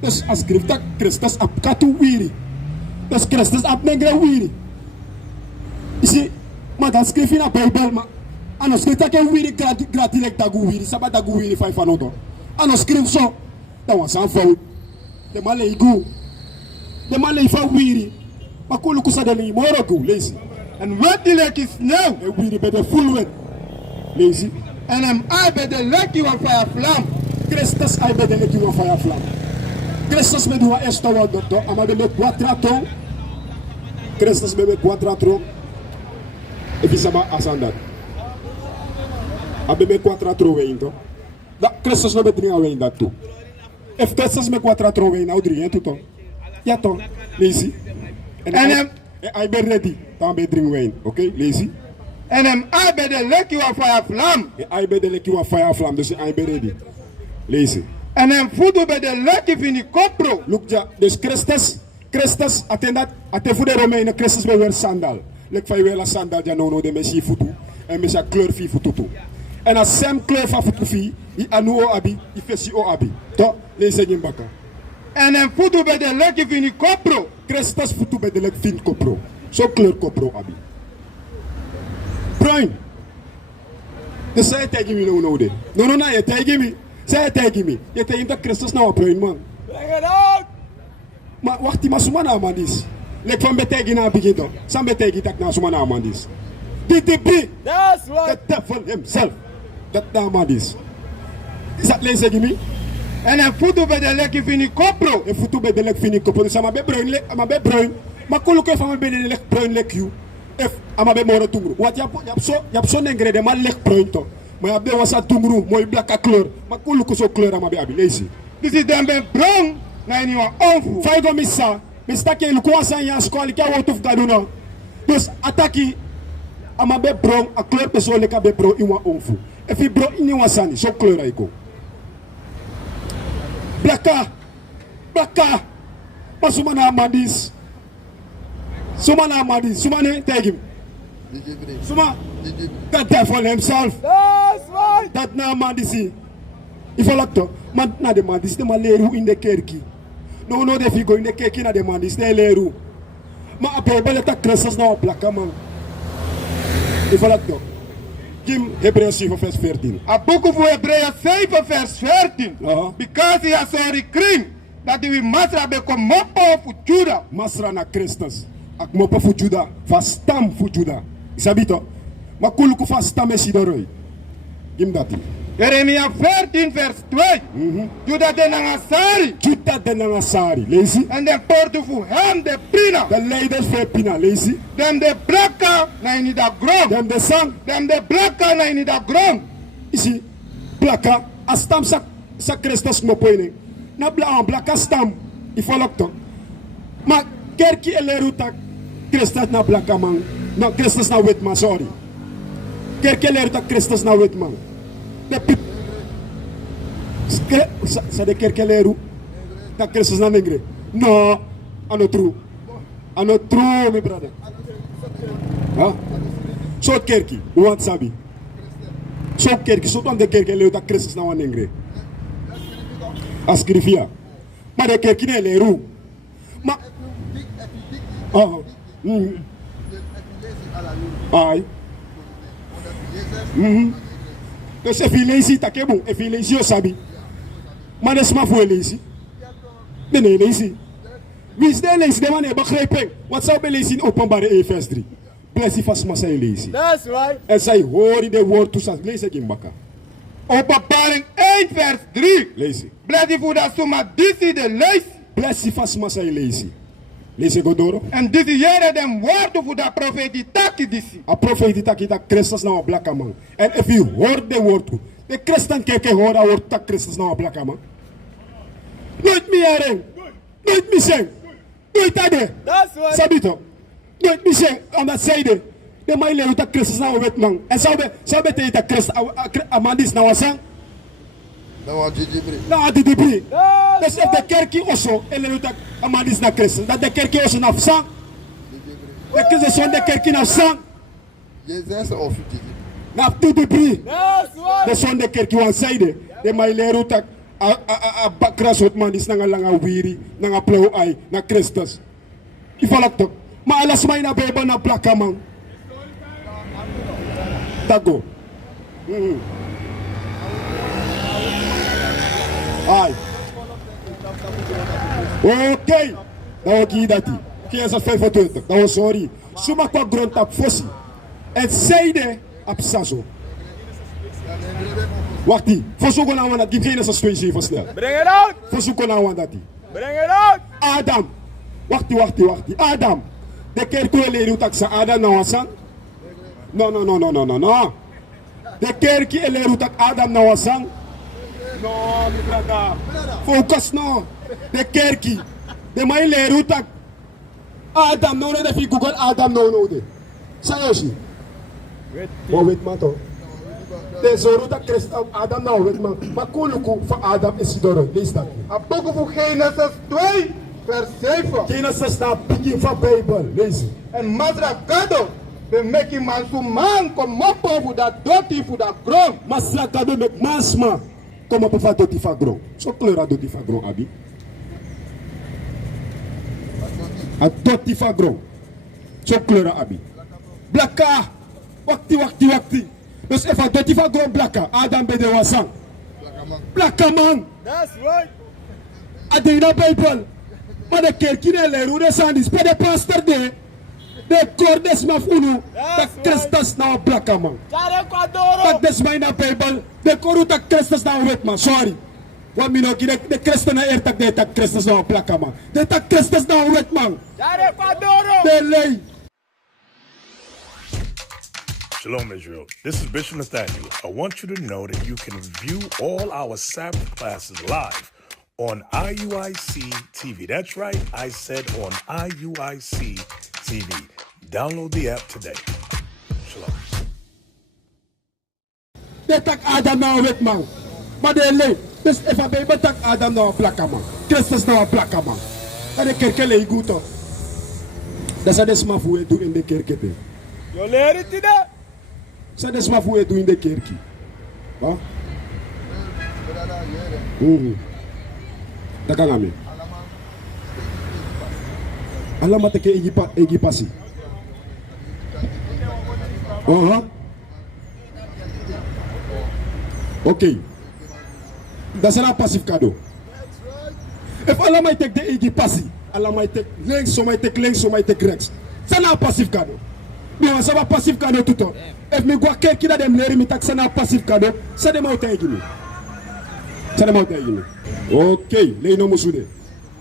Dus als schrift dat Christus op katu wiri. Dus Christus op negre wiri. Isi, maar dan schrift in de Bijbel, maar aan schrift dat je wiri gratis dagu wiri, sabat dagu wiri 500 dollar. Aan schrift zo, dat was een fout. De man leigu, de man leifa wiri. Maar kulu kusa de lei morogu, lazy. En wat die lek is nou? De wiri bij de full wet, lazy. En hem ai bij de lekkie van fire vlam. Christus ai bij de lekkie van fire vlam. Christus me doa esta wa doctor, ama bebe 4 Christus bebe 4 e fisaba asandat. A bebe 4 we into. Da Christus no betringa we dat tu. If Christus me 4 we nou 3 to. Ja to, lazy. En hem ai be ready, dan be drink wine, okay? Lazy. En hem ai bij de lekkie van fire vlam. Ai be de lekkie van fire vlam, dus ai be ready. Lazy. En hem voedt bij de lekkie van die kopro. Look ja, dus Christus attendat ate voor de Romeinen Christus bij weer sandal. Lek van weer la sandal ja no de messi futu en messi kleur fi futu tu. En als sem kleur van futu fi, I anu o abi, I fesi o abi. To lees ik in baka. En hem voedt bij de lekkie van die kopro. Christus futu bij de lek fin kopro. Zo kleur kopro abi. Bruin. Dus zij tegen me no de. No, je tegen me. Zij tegen me. Je tegen dat Christus nou bruin man. Breng het uit! Maar wacht, die maar zomaar naar Amandis. Lek van betegi naar begin toch. Sam betegi tak naar zomaar naar Amandis. DTP. That's right. The devil himself. Dat naar Amandis. Is dat lees ik me? En hij voedt bij de lekkie van die kopro. En voet bij de lek vind ik kopro. Dus maar bij bruin, maar bij bruin. Maar kon ook even van bij de lek bruin lek you. If ama bij morgen tungru. Wat je hebt zo'n ingredient maar lek bruin toch. Maar je hebt was dat tungru, mooi blakke kleur. Maar kon ook zo kleur aan bij abi lees. Dus ik dan ben bruin. Nee, niet waar onvoer. Faigo missa. Mista ke lukuwa sanya skoli ke wotuf gaduna. Dus ataki ama be bron a kleur persoonlijk a be bron iwa onfu. If i bron ini wasani so kleur aiko. Blaka. Masumana Amandis. Sumana Amandis. Sumane take him. Suma. That devil himself. That's right. Dat na Amandisi. Ifolakto. Man na de Amandis de maleru in de kerki. No, de figo in de kerki na de Amandis de leru. Maar a Bijbel ta Christus na blaka man. Ifolakto. Kim Hebreeën 7 vers 14. A boek voor Hebreeën 7 vers 14. Because he has already claimed that we must be come mopo for Judah. Masra na Christus. Ak mopo for Judah. Fastam for Judah. Isabito. Makuluku fastam esidoroi. Kim dati. Jeremia 14 vers 2. Judah de Nangasari. Judah de Nangasari. Lazy. En de poorten voor hem de Pina. De leiders voor Pina. Lazy. Dem de blakka na in de grond. Dem de sang. Dem de blakka na in de grond. Isi. Blakka. A stam sa Christus no poining. Na blakka stam. Ifolok to. Maar kerki eleru tak Christus na blakka man. Na Christus na wit man. Sorry. Kerki eleru tak Christus na wit man. Sa de kerkeleru ta Christus na negre. No, ano true, my brother. Huh? So kerki, wat sabi? So kerki, so dan de kerkeleru ta Christus na negre. Askrifia. Maar de kerki ne leru. Maar ai. Dus if je lazy takebo, if je lazy osabi. Maar dat is maar voor lazy. Nee, lazy. Wie is de lazy? De man heeft begrepen. Wat zou bij lazy in openbare 1 vers 3? Bless je vast maar zijn lazy. That's right. En zij horen de woord toestaan. Lees ik in bakken. Openbaring 1 vers 3. Lazy. Bless je voor dat zomaar disi de lazy. Bless je vast maar zijn lazy. Lees ik Godoro. En disi jere dem woord voor dat profeet die taki disi. A profeet die taki dat Christus nou een blakke man. En if je hoort de woord toe. De christen kijken hoor dat woord dat Christus nou een blakke man. Nooit meer heren. Nooit meer zijn. Nooit ade. That's right. Sabito. Nooit meer zijn. Omdat zij de mij leren dat Christus nou een wet man. En zou we tegen dat Christus Amandis nou een zang. Nou, die debris. Dus if de kerkie also, en leren dat Amandis naar Christus. Dat de kerkie also naar zang. De Christus zo'n de kerkie naar zang. Na die debris. That's right. De zo'n de kerkie want zij de mij leren dat a bakrasot man is nga lang a wiri, nga plow ay, na Christus. Ifalak to. Maalas may na beba na plaka man. Tago. Ay. Okay. Dat was dati. Kaya sa 25. Dat was sorry. Suma kwa grond tap fossi. En zeide op saso. Wachtie. Fosu kon aan dat. Geef geen eens een stootje van snel. Bring it out. Fosu kon aan dat. Bring it out. Adam. Wachtie. Adam. De kerk ko ele rutak sa Adam na wasan. No. De kerk ele rutak Adam na wasan. No, mi brada. Focus no. De kerk. De mai le rutak Adam no de fi Google Adam no de. Sayoshi. Wait man to. De zo rutak Christ Adam nou wait man. Maar kuluku van Adam is Isidoro. Lees dat. A boek van Genesis 2, vers 7. Genesis na begin van Bijbel. Lees. En Masra Gado, de making man to man, kom op over dat doti voor dat grond. Masra Gado met mansma. Kom op van doti van grond. Zo kleur aan doti van grond, Abi. A doti van grond. Zo kleur aan Abi. Blakka. Wakti. Dus even doti van grond blakka. Adam bij de wasan. Blakka man. That's right. Adina Bijbel. Maar de kerkine leru de sandis. Bij de pastor de cordes ma funu. Dat Christus nou blakka man. Jare Kwadoro. Dat is mijn Bijbel. De koruta Christus nou wet man. Sorry. Want mi no de Christus na eertak de tak Christus nou blakka man. De tak Christus nou wet man. Jare Kwadoro. De lei. Shalom, Israel. This is Bishop Nathaniel. I want you to know that you can view all our Sabbath classes live on IUIC TV. That's right, I said on IUIC TV. Download the app today. Shalom. De tak Adam nou wet man. Maar de lei. Dus even bij me tak Adam nou blakka man. Christus nou blakka man. Dat de kerk lei goed toch. Dat is het maar voor je doen in de kerk. You leer it today. Dat is maar voor je doen in de kerk. Huh? Dat kan aan me. Allemaal te kijken egi passie. Oké. Dat is een passief cadeau. If allemaal tek de egi passie. Allemaal tek links, sommigen tek links, sommigen tek rechts. Dat is een passief cadeau. Maar dat is een passief cadeau tout. If me go kerk dat dem leren me tak sana passief cadeau. Ça de mau tegen me. Ça de mau tegen me. Okay, lei no musude.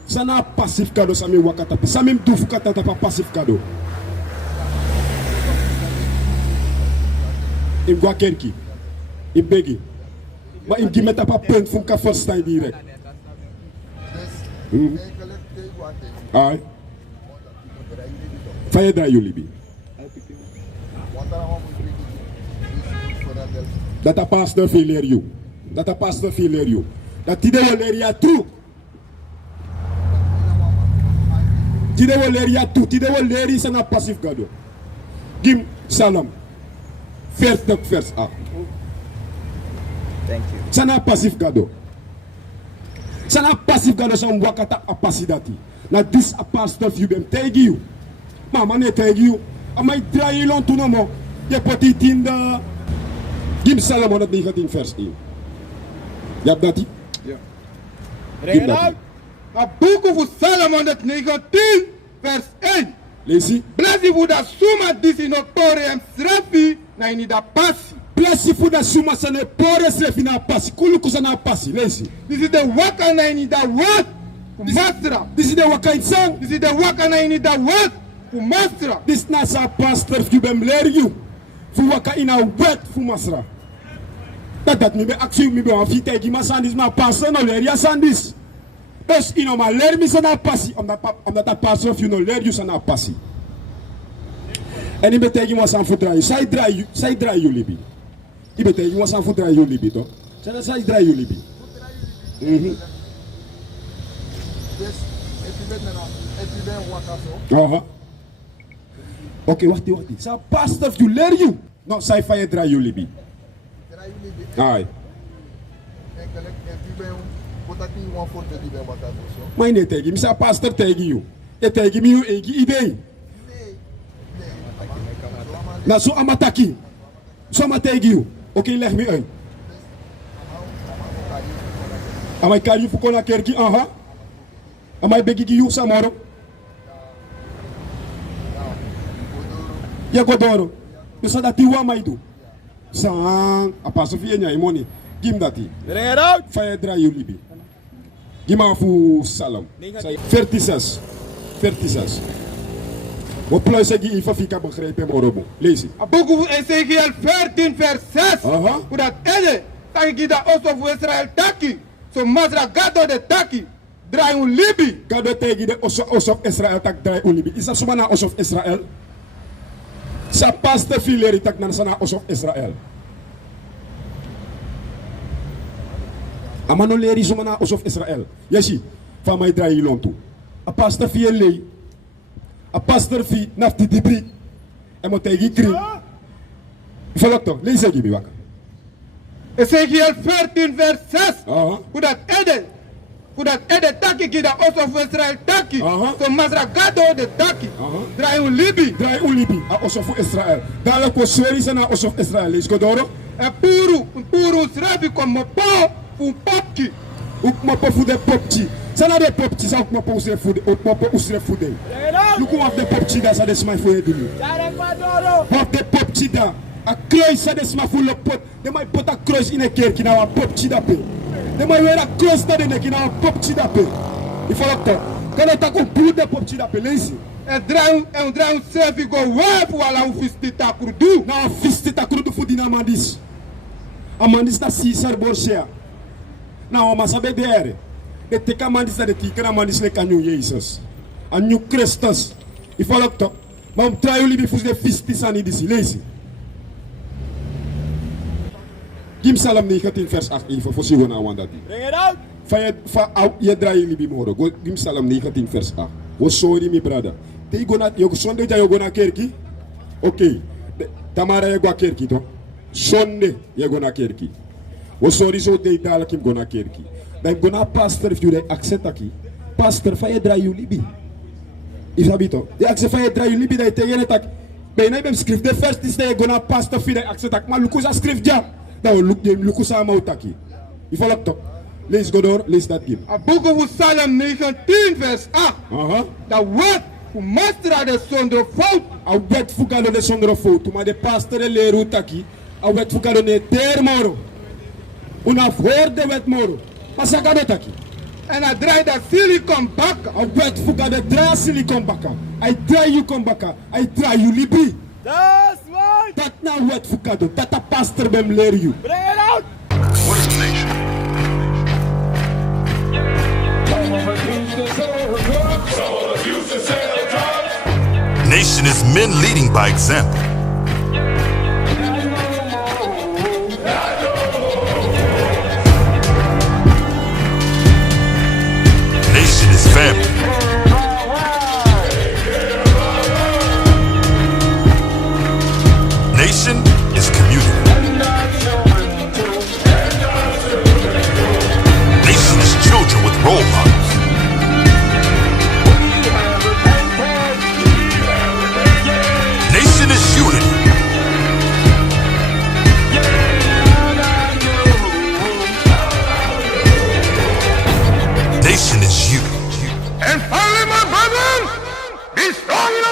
Sana passief cadeau sa me wakata. Sa me dufu kata pa passief cadeau. Im go kerk. Im begi. Maar im gimeta pa punt fun ka first time direct. Ai. Faya da yulibi. Dat a pastor failure you. Dat a pastor failure you. Dat tide wil leer ya true. Tide wil leer ya true. Tide wil leer is een passief gado. Gim salam. Vers 8. Thank you. Sana passief gado. Sana passief gado san wakata apasidati. Na this a pastor you bem tegi you. Mama ne tegi you. Amai draai long tu no mo. Je potit in de Gim Psalm 119 vers 1. Je hebt dat? Ja. Bring it out. A boek van Psalm 119 vers 1. Lees je? Blessed voor dat suma disinotorium srefi na in da passi. Blessed voor dat suma sane pore srefi na passi. Kuluku sana passi. Lees je? This is the waka na in da word. Mastra. This is the waka in sang. This is the waka na in da word. Mastra. This nasa pastor you bem leer you. Fu waka in a wet fu masra. Dat mi be actie mi be en vite gi ma sandis ma pastor no leer ya sandis. Dus ino ma leer mi sana passi omdat dat pastor you no leer you sana passi. En i betegi mo san futra. Sai drai you libi. I betegi mo san futra you libi to. Sai drai you libi. Okay, wacht. Sa pastor you leer you. No, sai fire drai you libi. Ai. Potati one for the libe wat so. Maar nee tegen, misa pastor tegen you. E tegen me you egi idee. Na so amataki. So amategi you. Oké, leg me uit. Amai kari fuko na kerki, aha. Amai begi you samoro. Ya godoro. So dat die wa mai do. Sang, apaso fi enya imoni. Gim dati. Bring it out. Fire dry you libi. Gima fu salam. 46. 46. Wat pluis ik even fika begrijpen morobo. Lees het. Aboku Ezekiel 14 vers 6. Aha. Hoe dat ene, tak ik dat also voor Israël taki. So masra gado de taki. Draai un libi. Gado tegen de Osof Israël tak draai ulibi. Is dat zomaar na Osof Israël? Sa paste fileri tak na sana Osof Israël. Amano leri zomaar na Osof Israël. Yeshi, van mij draai je toe. A paste fileri. A pastor fi nafti dibri. En moet tegen kri. Volk toch, lees het je wakker. Ezekiel 14 vers 6. Aha. Hoe dat ene. Hoe dat ene taki ki dat also voor Israël taki. Aha. So masra gado de taki. Aha. Draai un libi. Draai ulibi a Osof Israël. Dadelijk was sorry zijn na Osof Israël. Lees godoro. En puru srabi como po un popki. Ook maar voor de popchi. Zijn er de popchi? Zou ik maar voor de ook maar voor de voeden. Bring it out. Look hoe de popchi daar zijn smai voor je doen. Jare Padoro. Wat de popchi daar. A kruis zijn de smai voor de pot. De mij pot a kruis in een kerk na een popchi daar pe. De mij weer a kruis daar in een na popchi daar pe. Je volgt toch? Kan het ook bloed de popchi daar pe lezen? En draai un servi go web wala un fistita kurdu. Na een vistita krudu voor die namandis. Amandis na Caesar Borgia. Na oma sabe dere. De teka mandis na de tikera mandis le kanyu Jesus. A new Christus. Je volgt toch? Maar om try jullie voor de vistis aan die lezen. Gim Salam 19 vers 8 even voor zien we nou dat die. Bring it out. Van je draai jullie bij moro. Gim Salam 19 vers 8. Was sorry mi brother. Te gona yo sonde ja yo gona kerki. Oké. Tamara yo gwa kerki to. Sonde yo gona kerki. Was sorry so de dadelijk im gona kerki. Dan gona pastor if you dey accept aki. Pastor van je draai jullie bij. Is dat bito? De accept van je draai jullie bij dat tegen het ak. Bijna hem schrift de first is dat je gona pastor fi de accept ak. Maar lukusa schrift ja. Dan lukusa mautaki. Je volgt toch? Lees Godor, lees dat game. Aboku Psalm 19 vers 8. Aha. Dat wet voor mastra de zonder fout. A wet fugado de zonder foto, maar de pastor de leru taki. A wet fugado ne ter moro. Una voor de wet moro. Maar sagado taki. En hij draait dat silicon bakken. A wet fugado dra silicon baka. I try you come baka. I try you libi. That's right. Dat na wet fugado. Dat a pastor bem leer you. Bring it out. What is a nation? Nation is men leading by example. Nation is family. Nation is community. Nation is children with role models. Nation is unity. Nation is you. And finally, my brothers, be strong in